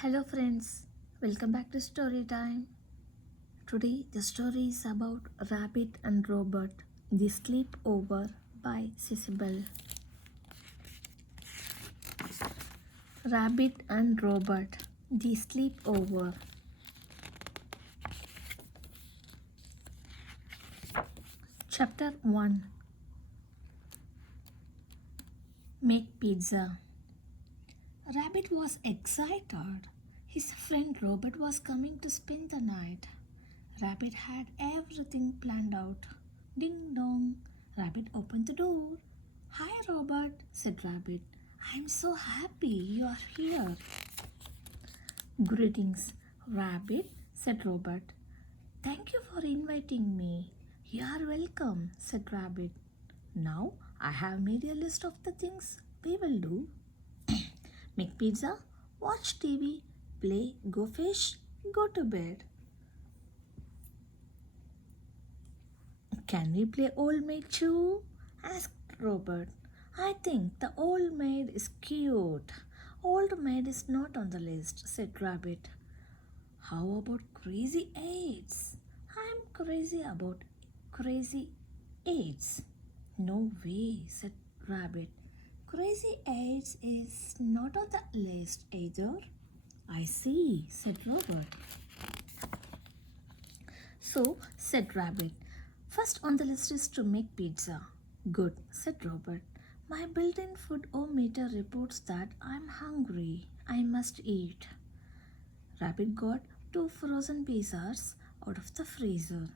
Hello friends, welcome back to StoryTime. Today the story is about Rabbit and Robert, The Sleepover by Cecil. Rabbit and Robert, The Sleepover. Chapter 1. Make Pizza. Rabbit was excited. His friend Robert was coming to spend the night. Rabbit had everything planned out. Ding dong. Rabbit opened the door. Hi, Robert, said Rabbit. I'm so happy you are here. Greetings, Rabbit, said Robert. Thank you for inviting me. You are welcome, said Rabbit. Now I have made a list of the things we will do. Make pizza, watch TV, play, go fish, go to bed. Can we play Old Maid too? Asked Robert. I think the Old Maid is cute. Old Maid is not on the list, said Rabbit. How about Crazy Eights? I'm crazy about Crazy Eights. No way, said Rabbit. Crazy Eights is not on the list either. I see, said Robert. So, said Rabbit, first on the list is to make pizza. Good, said Robert. My built-in food meter reports that I'm hungry. I must eat. Rabbit got 2 frozen pizzas out of the freezer.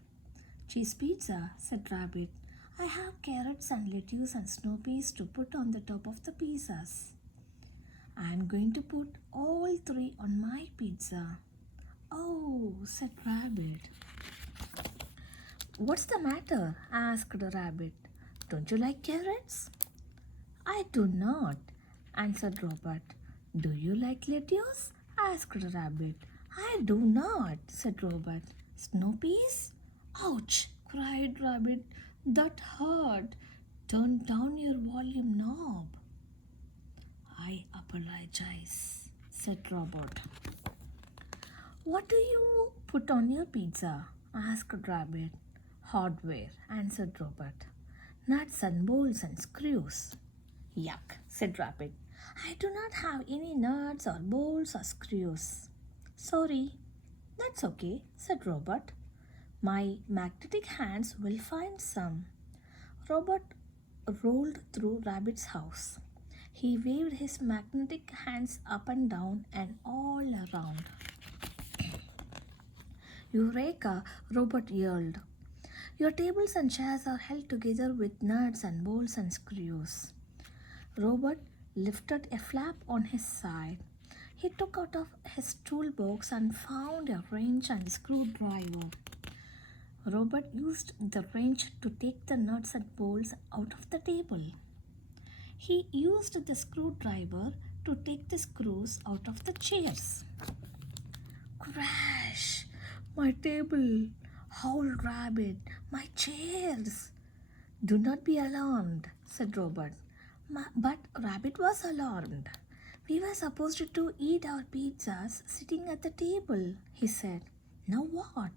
Cheese pizza, said Rabbit. I have carrots and lettuce and snow peas to put on the top of the pizzas. I'm going to put all 3 on my pizza. Oh, said Rabbit. What's the matter? Asked Rabbit. Don't you like carrots? I do not, answered Robert. Do you like lettuce? Asked Rabbit. I do not, said Robert. Snow peas? Ouch, cried Rabbit. That hurt. Turn down your volume knob. I apologize, said Robert. What do you put on your pizza? Asked Rabbit. Hardware, answered Robert. Nuts and bolts and screws. Yuck, said Rabbit. I do not have any nuts or bolts or screws. Sorry. That's okay, said Robert. My magnetic hands will find some. Robert rolled through Rabbit's house. He waved his magnetic hands up and down and all around. Eureka! Robert yelled. Your tables and chairs are held together with nuts and bolts and screws. Robert lifted a flap on his side. He took out of his toolbox and found a wrench and screwdriver. Robert used the wrench to take the nuts and bolts out of the table. He used the screwdriver to take the screws out of the chairs. Crash! My table! Howled Rabbit. My chairs! Do not be alarmed, said Robert. But Rabbit was alarmed. We were supposed to eat our pizzas sitting at the table, he said. Now what?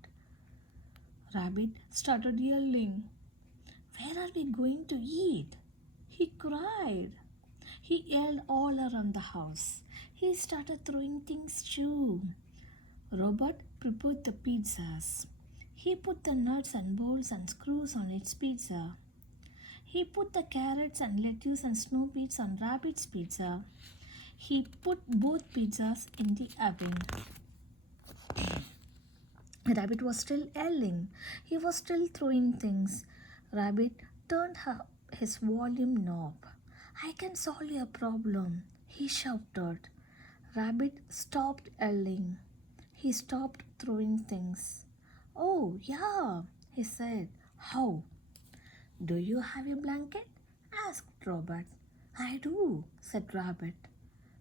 Rabbit started yelling. Where are we going to eat? He cried. He yelled all around the house. He started throwing things too. Robert prepared the pizzas. He put the nuts and bolts and screws on its pizza. He put the carrots and lettuce and snow peas on Rabbit's pizza. He put both pizzas in the oven. Rabbit was still yelling. He was still throwing things. Rabbit turned his volume knob. I can solve your problem, he shouted. Rabbit stopped yelling. He stopped throwing things. Oh, yeah, he said. How? Do you have a blanket? Asked Robert. I do, said Rabbit.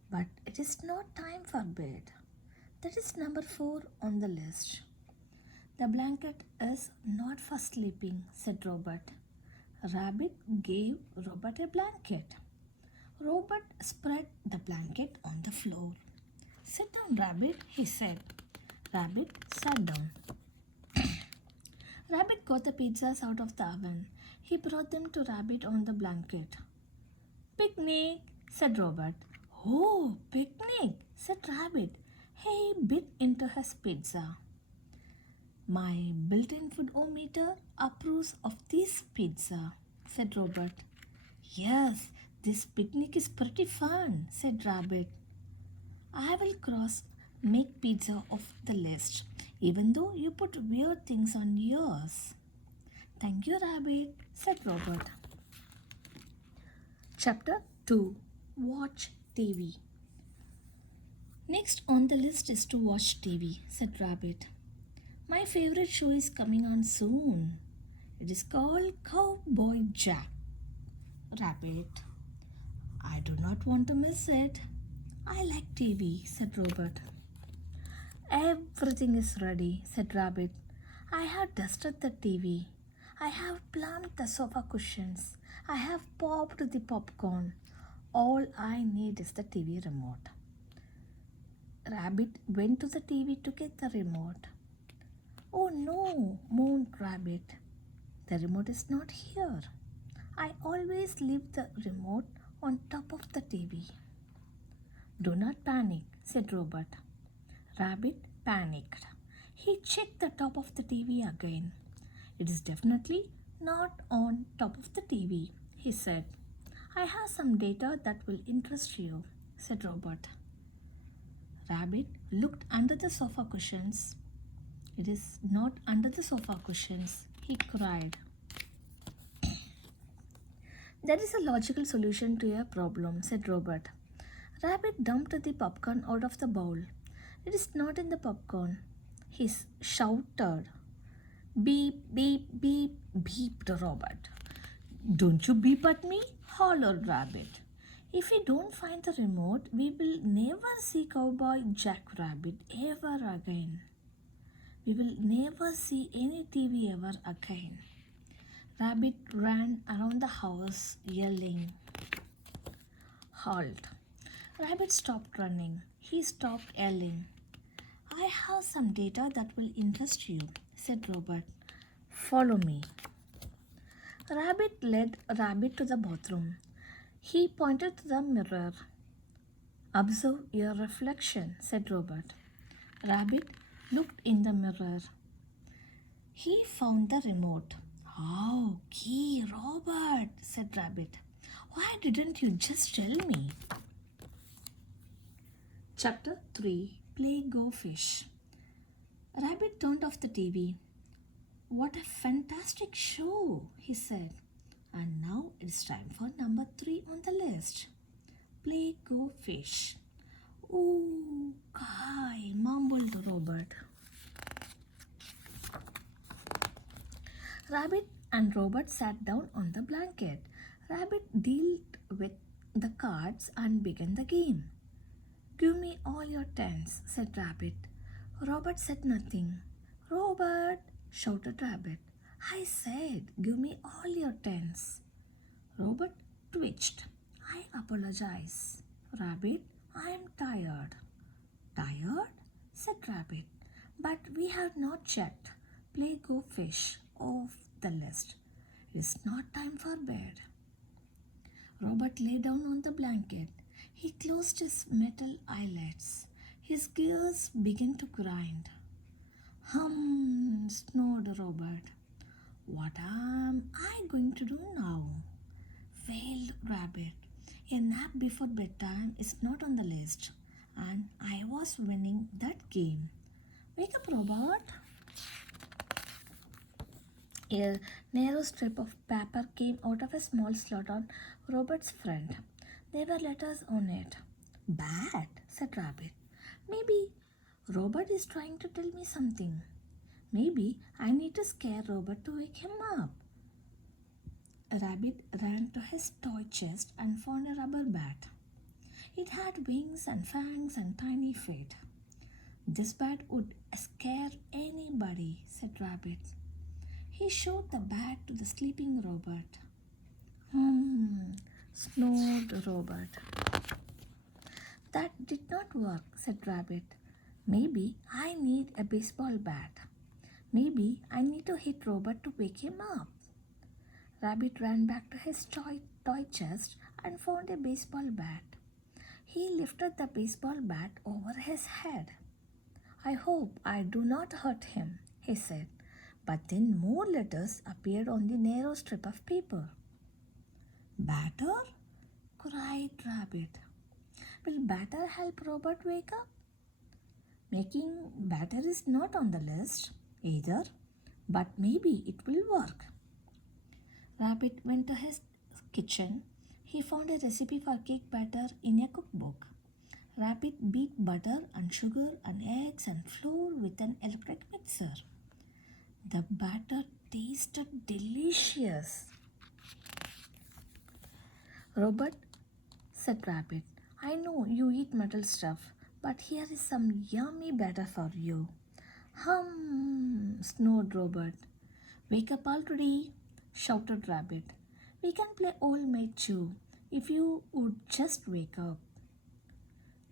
But it is not time for bed. That is number 4 on the list. The blanket is not for sleeping, said Robert. Rabbit gave Robert a blanket. Robert spread the blanket on the floor. Sit down, Rabbit, he said. Rabbit sat down. Rabbit got the pizzas out of the oven. He brought them to Rabbit on the blanket. Picnic, said Robert. Oh, picnic, said Rabbit. He bit into his pizza. My built-in food-o-meter approves of this pizza, said Robert. Yes, this picnic is pretty fun, said Rabbit. I will cross make pizza off the list, even though you put weird things on yours. Thank you, Rabbit, said Robert. Chapter 2. Watch TV. Next on the list is to watch TV, said Rabbit. My favorite show is coming on soon. It is called Cowboy Jack. Rabbit. I do not want to miss it. I like TV, said Robert. Everything is ready, said Rabbit. I have dusted the TV. I have plumbed the sofa cushions. I have popped the popcorn. All I need is the TV remote. Rabbit went to the TV to get the remote. Oh no, moaned Rabbit. The remote is not here. I always leave the remote on top of the TV. Do not panic, said Robert. Rabbit panicked. He checked the top of the TV again. It is definitely not on top of the TV, he said. I have some data that will interest you, said Robert. Rabbit looked under the sofa cushions. It is not under the sofa cushions, he cried. There is a logical solution to your problem, said Robert. Rabbit dumped the popcorn out of the bowl. It is not in the popcorn, he shouted. Beep, beep, beep, beeped Robert. Don't you beep at me, hollered Rabbit. If we don't find the remote, we will never see Cowboy Jack Rabbit ever again. We will never see any TV ever again. Rabbit ran around the house yelling. Halt. Rabbit stopped running. He stopped yelling. I have some data that will interest you, said Robert. Follow me. Rabbit led Rabbit to the bathroom. He pointed to the mirror. Observe your reflection, said Robert. Rabbit looked in the mirror. He found the remote. Oh, key, Robert, said Rabbit. Why didn't you just tell me? Chapter 3. Play Go Fish. Rabbit turned off the TV. What a fantastic show, he said. And now it's time for number 3 on the list. Play Go Fish. Ooh, Kai, mumbled Robert. Rabbit and Robert sat down on the blanket. Rabbit dealt with the cards and began the game. Give me all your tens, said Rabbit. Robert said nothing. Robert, shouted Rabbit. I said, give me all your tens. Robert twitched. I apologize. Rabbit, I am tired. Tired? Said Rabbit. But we have not checked. Play Go Fish off the list. It is not time for bed. Robert lay down on the blanket. He closed his metal eyelids. His gears began to grind. Snored Robert. What am I going to do now? Wailed Rabbit. A nap before bedtime is not on the list, and I was winning that game. Wake up, Robert. A narrow strip of paper came out of a small slot on Robert's front. There were letters on it. Bad, said Rabbit. Maybe Robert is trying to tell me something. Maybe I need to scare Robert to wake him up. Rabbit ran to his toy chest and found a rubber bat. It had wings and fangs and tiny feet. This bat would scare anybody, said Rabbit. He showed the bat to the sleeping Robert. Snored Robert. That did not work, said Rabbit. Maybe I need a baseball bat. Maybe I need to hit Robert to wake him up. Rabbit ran back to his toy chest and found a baseball bat. He lifted the baseball bat over his head. I hope I do not hurt him, he said. But then more letters appeared on the narrow strip of paper. Batter? Cried Rabbit. Will batter help Robert wake up? Making batter is not on the list either, but maybe it will work. Rabbit went to his kitchen. He found a recipe for cake batter in a cookbook. Rabbit beat butter and sugar and eggs and flour with an electric mixer. The batter tasted delicious. Robert, said Rabbit, I know you eat metal stuff, but here is some yummy batter for you. Snored Robert. Wake up already, shouted Rabbit. We can play Old Maid too, if you would just wake up.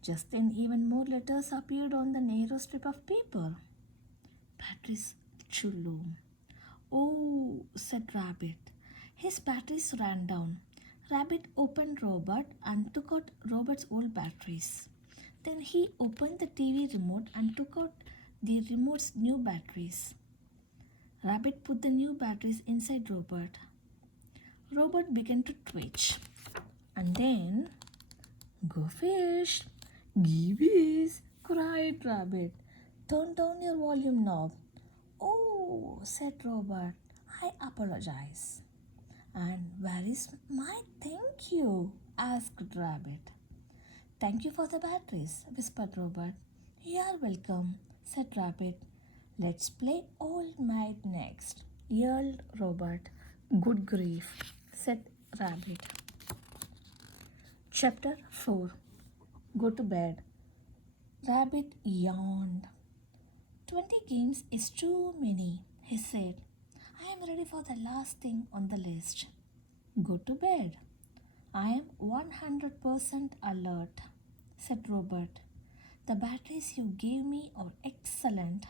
Just then even more letters appeared on the narrow strip of paper. Batteries too low. Oh, said Rabbit. His batteries ran down. Rabbit opened Robert and took out Robert's old batteries. Then he opened the TV remote and took out the remote's new batteries. Rabbit put the new batteries inside Robert. Robert began to twitch. And then, go fish! Giveaways! Cried Rabbit. Turn down your volume knob. Oh, said Robert. I apologize. And where is my thank you? Asked Rabbit. Thank you for the batteries, whispered Robert. You're welcome, said Rabbit. Let's play Old Maid next, yelled Robert. Good grief, said Rabbit. Chapter 4. Go to bed. Rabbit yawned. 20 games is too many, he said. I am ready for the last thing on the list. Go to bed. I am 100% alert, said Robert. The batteries you gave me are excellent.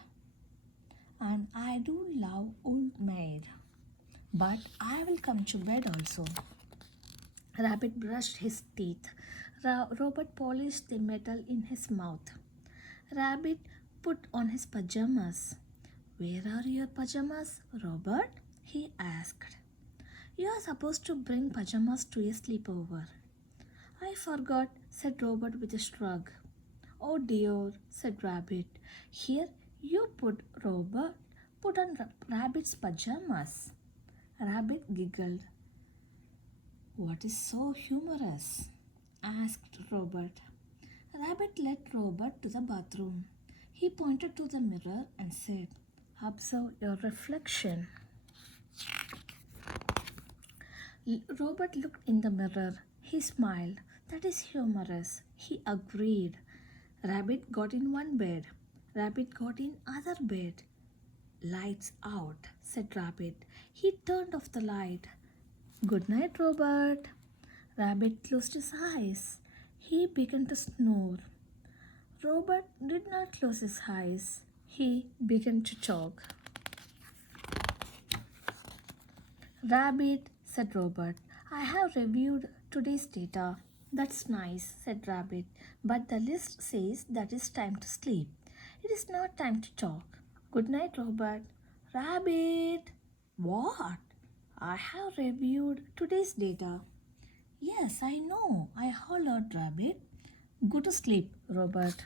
And I do love Old Maid. But I will come to bed also. Rabbit brushed his teeth. Robert polished the metal in his mouth. Rabbit put on his pajamas. Where are your pajamas, Robert? He asked. You are supposed to bring pajamas to a sleepover. I forgot, said Robert with a shrug. Oh dear, said Rabbit. Here you put on Rabbit's pajamas. Rabbit giggled. What is so humorous? Asked Robert. Rabbit led Robert to the bathroom. He pointed to the mirror and said, Observe your reflection. Robert looked in the mirror. He smiled. That is humorous. He agreed. Rabbit got in one bed. Rabbit got in other bed. Lights out, said Rabbit. He turned off the light. Good night, Robert. Rabbit closed his eyes. He began to snore. Robert did not close his eyes. He began to choke. Rabbit, said Robert, I have reviewed today's data. That's nice, said Rabbit, but the list says that it's time to sleep. It is not time to talk. Good night, Robert. Rabbit! What? I have reviewed today's data. Yes, I know, I hollered Rabbit. Go to sleep, Robert.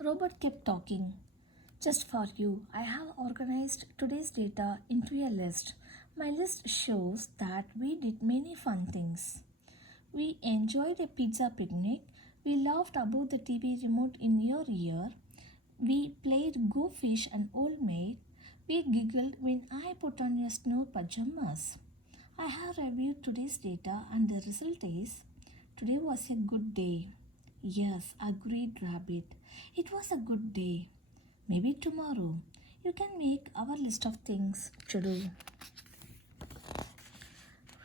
Robert kept talking. Just for you, I have organized today's data into a list. My list shows that we did many fun things. We enjoyed a pizza picnic. We laughed about the TV remote in your ear. We played Go Fish and Old Maid. We giggled when I put on your snow pajamas. I have reviewed today's data and the result is today was a good day. Yes, agreed Rabbit. It was a good day. Maybe tomorrow you can make our list of things to do.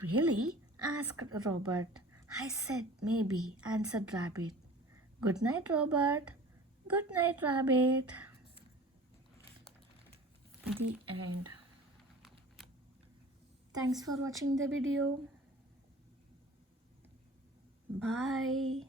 Really? Asked Robert. I said maybe, answered Rabbit. Good night, Robert. Good night, Rabbit. The end. Thanks for watching the video. Bye.